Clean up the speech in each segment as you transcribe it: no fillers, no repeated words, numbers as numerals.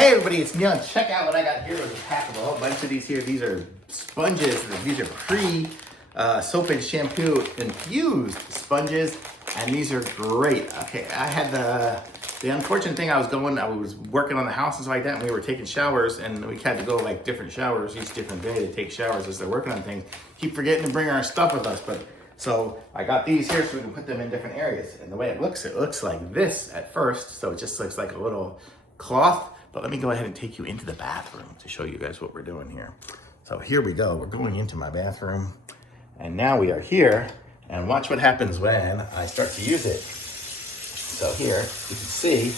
Hey everybody, it's Neon. Check out what I got here with a pack of a whole bunch of these here. These are sponges. These are soap and shampoo infused sponges, and these are great. Okay, I had the unfortunate thing, I was working on the house and stuff like that, and we were taking showers, and we had to go like different showers each different day to take showers as they're working on things. Keep forgetting to bring our stuff with us, so I got these here so we can put them in different areas. And the way it looks like this at first, so it just looks like a little cloth. But let me go ahead and take you into the bathroom to show you guys what we're doing here. So here we go, we're going into my bathroom. And now we are here, and watch what happens when I start to use it. So here, you can see,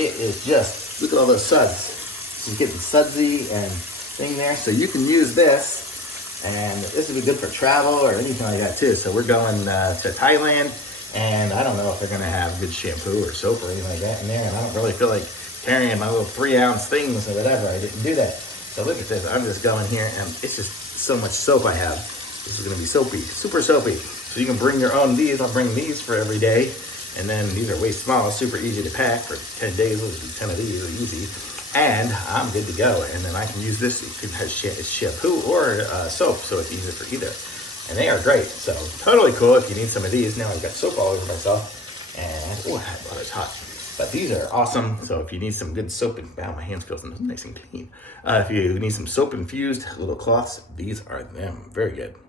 it is just, look at all those suds. It's getting sudsy and thing there. So you can use this, and this would be good for travel or anything like that too. So we're going to Thailand, and I don't know if they're gonna have good shampoo or soap or anything like that in there, and I don't really feel like carrying my little 3-ounce things or whatever. I didn't do that. So look at this, I'm just going here, and it's just so much soap I have. This is gonna be soapy, super soapy. So you can bring your own these. I'll bring these for every day. And then these are way small, super easy to pack for 10 days. We'll do 10 of these, really easy. And I'm good to go. And then I can use this, it has shampoo or soap, so it's easy for either. And they are great, so totally cool if you need some of these. Now I've got soap all over myself. And, oh, that water's hot. But these are awesome. So if you need some good soap, wow, my hands feel nice and clean. If you need some soap infused little cloths, these are them. Very good.